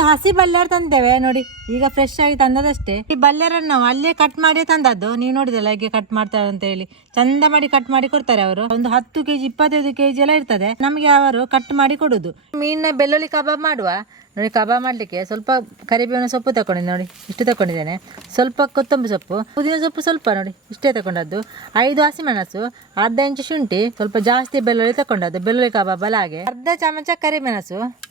ಹಸಿ ಬಲ್ಯಾರ್ ತಂದೇವೆ ನೋಡಿ. ಈಗ ಫ್ರೆಶ್ ಆಗಿ ತಂದದಷ್ಟೇ. ಈ ಬಲ್ಯಾರನ್ನು ನಾವು ಅಲ್ಲೇ ಕಟ್ ಮಾಡಿ ತಂದದ್ದು. ನೀವು ನೋಡಿದಲ್ಲ ಹೇಗೆ ಕಟ್ ಮಾಡ್ತಾರೆ ಅಂತ ಹೇಳಿ. ಚಂದ ಮಾಡಿ ಕಟ್ ಮಾಡಿ ಕೊಡ್ತಾರೆ ಅವರು. ಒಂದು ಹತ್ತು ಕೆಜಿ, ಇಪ್ಪತ್ತೈದು ಕೆಜಿ ಎಲ್ಲ ಇರ್ತದೆ. ನಮಗೆ ಅವರು ಕಟ್ ಮಾಡಿ ಕೊಡುದು. ಮೀನ್ ಬೆಳ್ಳುಳ್ಳಿ ಕಬಾಬ್ ಮಾಡುವ. ನೋಡಿ, ಕಬಾಬ್ ಮಾಡ್ಲಿಕ್ಕೆ ಸ್ವಲ್ಪ ಕರಿಬೇವಿನ ಸೊಪ್ಪು ತಗೊಂಡಿದ್ದೆ ನೋಡಿ. ಇಷ್ಟು ತಗೊಂಡಿದ್ದೇನೆ. ಸ್ವಲ್ಪ ಕೊತ್ತಂಬರಿ ಸೊಪ್ಪು. ಪುದೀನ ಸೊಪ್ಪು ಸ್ವಲ್ಪ ನೋಡಿ. ಇಷ್ಟೇ ತಗೊಂಡದ್ದು. ಐದು ಹಸಿಮೆಣಸು ಅರ್ಧ ಇಂಚು ಶುಂಠಿ, ಸ್ವಲ್ಪ ಜಾಸ್ತಿ ಬೆಳ್ಳುಳ್ಳಿ ತಗೊಂಡದ್ದು. ಬೆಳ್ಳುಳ್ಳಿ ಕಬಾಬ್ ಅಲ್ಲ ಹಾಗೆ. ಅರ್ಧ ಚಮಚ ಕರಿಮೆಣಸು.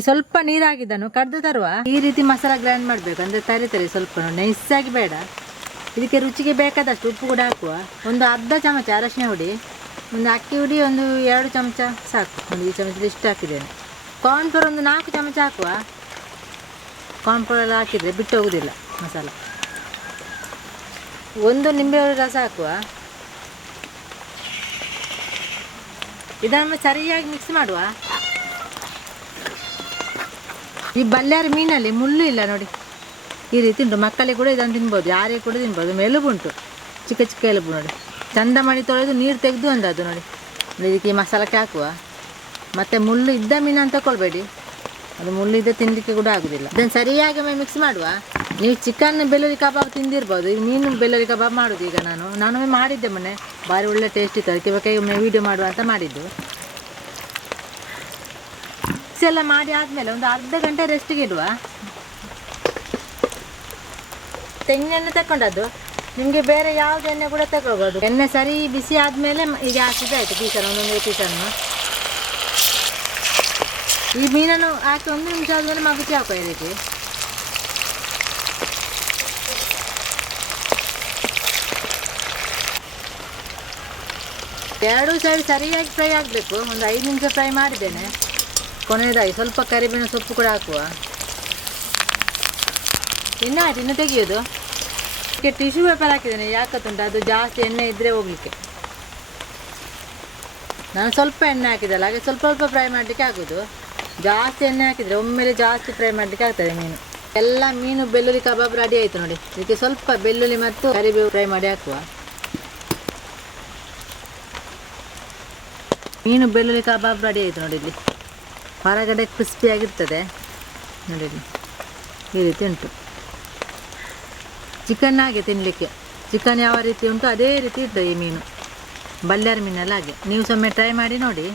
ಸ್ವಲ್ಪ ನೀರಾಗಿದ್ದನು ಕಡ್ದು ತರುವ. ಈ ರೀತಿ ಮಸಾಲ ಗ್ರೈಂಡ್ ಮಾಡಬೇಕು. ಅಂದ್ರೆ ತರಿ ತರಿ ಸ್ವಲ್ಪ ನೈಸ್ ಆಗಿ ಬೇಡ. ಇದಕ್ಕೆ ರುಚಿಗೆ ಬೇಕಾದಷ್ಟು ಉಪ್ಪು ಕೂಡ ಹಾಕುವ. ಒಂದು ಅರ್ಧ ಚಮಚ ಅರಶಿನ ಹುಡಿ, ಒಂದು ಅಕ್ಕಿ ಹುಡಿ, ಒಂದು ಎರಡು ಚಮಚ ಸಾಕು. ಒಂದು ಈ ಚಮಚದಲ್ಲಿ ಇಷ್ಟು ಹಾಕಿದ್ದೇನೆ. ಕಾರ್ನ್ಫ್ಲೋರ್ ಒಂದು ನಾಲ್ಕು ಚಮಚ ಹಾಕುವ. ಕಾರ್ನ್ಫ್ಲೋರ್ ಎಲ್ಲ ಹಾಕಿದರೆ ಬಿಟ್ಟು ಹೋಗುದಿಲ್ಲ ಮಸಾಲ. ಒಂದು ನಿಂಬೆ ರಸ ಹಾಕುವ. ಇದನ್ನು ಸರಿಯಾಗಿ ಮಿಕ್ಸ್ ಮಾಡುವ. ಈ ಬಲ್ಯಾರ ಮೀನಲ್ಲಿ ಮುಳ್ಳು ಇಲ್ಲ ನೋಡಿ. ಈ ರೀತಿ ಉಂಟು. ಮಕ್ಕಳಿಗೆ ಕೂಡ ಇದನ್ನು ತಿನ್ಬೋದು ಯಾರಿಗೆ ಕೂಡ ತಿನ್ಬೋದು. ಮೆಲುಬು ಉಂಟು ಚಿಕ್ಕ ಚಿಕ್ಕ ಎಲುಬು ನೋಡಿ. ಚಂದ ಮಾಡಿ ತೊಳೆದು ನೀರು ತೆಗೆದು ಅಂದದ್ದು ನೋಡಿ. ಇದಕ್ಕೆ ಮಸಾಲಕ್ಕೆ ಹಾಕುವ. ಮತ್ತು ಮುಳ್ಳು ಇದ್ದ ಮೀನನ್ನು ತಗೊಳ್ಬೇಡಿ ಅದು ಮುಳ್ಳು ಇದ್ದ ತಿನ್ನಲಿಕ್ಕೆ ಕೂಡ ಆಗೋದಿಲ್ಲ. ಅದನ್ನು ಸರಿಯಾಗಿ ಮಿಕ್ಸ್ ಮಾಡುವ. ನೀವು ಚಿಕನ್ ಬೆಳ್ಳುಳ್ಳಿ ಕಬಾಬ್ ತಿಂದಿರ್ಬೋದು. ಈ ಮೀನು ಬೆಳ್ಳುಳ್ಳಿ ಕಬಾಬ್ ಮಾಡೋದು ಈಗ ನಾನು. ನಾನೊಮ್ಮೆ ಮಾಡಿದ್ದೆ ಮೊನ್ನೆ. ಭಾರಿ ಒಳ್ಳೆ ಟೇಸ್ಟ್ ಇತ್ತು. ಅದಕ್ಕೆ ಬೇಕಾಗಿ ಒಮ್ಮೆ ವೀಡಿಯೋ ಮಾಡುವ ಅಂತ ಮಾಡಿದ್ದು. ಮಿಕ್ಸ್ ಎಲ್ಲ ಮಾಡಿ ಆದಮೇಲೆ ಒಂದು ಅರ್ಧ ಗಂಟೆ ರೆಸ್ಟಿಗೆ ಇಡುವ. ತೆಂಗೆಣ್ಣೆ ತಕೊಂಡದ್ದು ನಿಮಗೆ ಬೇರೆ ಯಾವ್ದು ಎಣ್ಣೆ ಕೂಡ ತಗೊಳ್ಬೋದು. ಎಣ್ಣೆ ಸರಿ ಬಿಸಿ ಆದಮೇಲೆ ಈಗ ಹಾಕಿದ್ರೆ ಆಯಿತು ಪೀಸನ್ನು, ಒಂದೊಂದು ಪೀಸನ್ನು. ಈ ಮೀನನ್ನು ಹಾಕಿ ಒಂದು ನಿಮಿಷ ಆದಮೇಲೆ ಮಗುಚಿ ಹಾಕುವ ಈ ರೀತಿ. ಎರಡು ಸೈಡ್ ಸರಿಯಾಗಿ ಫ್ರೈ ಆಗಬೇಕು. ಒಂದು ಐದು ನಿಮಿಷ ಫ್ರೈ ಮಾಡಿದ್ದೇನೆ. ಕೊನೆಯದಾಗಿ ಸ್ವಲ್ಪ ಕರಿಬೇವಿನ ಸೊಪ್ಪು ಕೂಡ ಹಾಕುವ. ಇನ್ನು ಆಯ್ತು, ಇನ್ನು ತೆಗೆಯೋದು. ಟಿಶ್ಯೂ ಪೇಪರ್ ಹಾಕಿದ್ದೇನೆ, ಯಾಕತ್ತುಂಟು? ಅದು ಜಾಸ್ತಿ ಎಣ್ಣೆ ಇದ್ದರೆ ಹೋಗ್ಲಿಕ್ಕೆ. ನಾನು ಸ್ವಲ್ಪ ಎಣ್ಣೆ ಹಾಕಿದ್ದಲ್ಲ, ಹಾಗೆ ಸ್ವಲ್ಪ ಸ್ವಲ್ಪ ಫ್ರೈ ಮಾಡಲಿಕ್ಕೆ ಆಗೋದು ಜಾಸ್ತಿ ಎಣ್ಣೆ ಹಾಕಿದರೆ ಒಮ್ಮೆಲೆ ಜಾಸ್ತಿ ಫ್ರೈ ಮಾಡಲಿಕ್ಕೆ ಆಗ್ತದೆ ಮೀನು. ಎಲ್ಲ ಮೀನು, ಬೆಳ್ಳುಳ್ಳಿ, ಕಬಾಬ್ ರೆಡಿ ಆಯಿತು ನೋಡಿ. ಇದಕ್ಕೆ ಸ್ವಲ್ಪ ಬೆಳ್ಳುಳ್ಳಿ ಮತ್ತು ಕರಿಬೇವು ಫ್ರೈ ಮಾಡಿ ಹಾಕುವ. ಮೀನು, ಬೆಳ್ಳುಳ್ಳಿ, ಕಬಾಬ್ ರೆಡಿ ಆಯಿತು ನೋಡಿ ಇಲ್ಲಿ. ಹೊರಗಡೆ ಕ್ರಿಸ್ಪಿಯಾಗಿರ್ತದೆ. ನೋಡಿ ಈ ರೀತಿ ಉಂಟು. ಚಿಕನ್ ಹಾಗೆ ತಿನ್ನಲಿಕ್ಕೆ ಚಿಕನ್ ಯಾವ ರೀತಿ ಉಂಟು, ಅದೇ ರೀತಿ ಇತ್ತು ಈ ಮೀನು. ಬಲ್ಯಾರ್ ಮೀನೆಲ್ಲ ಹಾಗೆ. ನೀವು ಸೊಮ್ಮೆ ಟ್ರೈ ಮಾಡಿ ನೋಡಿ.